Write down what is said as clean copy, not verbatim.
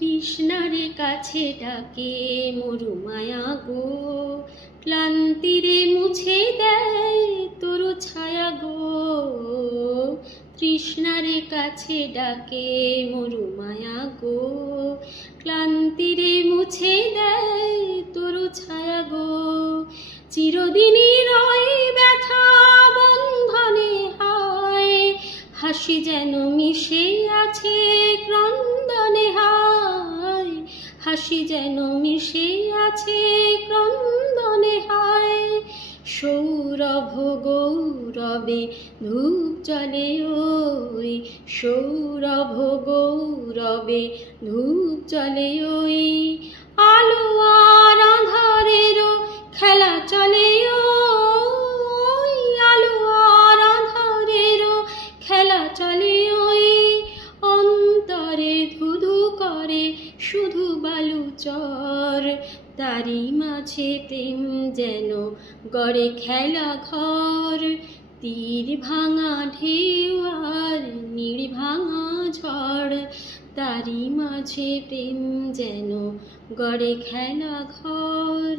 তৃষ্ণারে কাছে ডাকে মরু মায়া গো, ক্লান্তিরে মুছে দেয় তোর ছায়া গো। তৃষ্ণারে কাছে ডাকে মরু মায়া গো, ক্লান্তিরে মুছে দেয় তোর ছায়া গো। চিরদিনই রয় ব্যথা বন্ধনে হায়, হাসি যেন মিশে আছে ক্রন্দনে হায়, হাসি যেন মিশে আছে ক্রন্দনে হায়। সৌরভ গৌরবে ধূপ জ্বলে ওই, সৌরভ গৌরবে ধূপ জ্বলে ওই। আলো আর আঁধারেরও খেলা চলে ওই, আলো আর আঁধারেরও খেলা চলে ওই। অন্তরে ধুধু করে শুধু বালুচর, তারই মাঝে প্রেম যেন গড়ে খেলা ঘর। তীর ভাঙা ঢেউ আর নীড় ভাঙা ঝড়, তারই মাঝে প্রেম যেন গড়ে খেলা ঘর।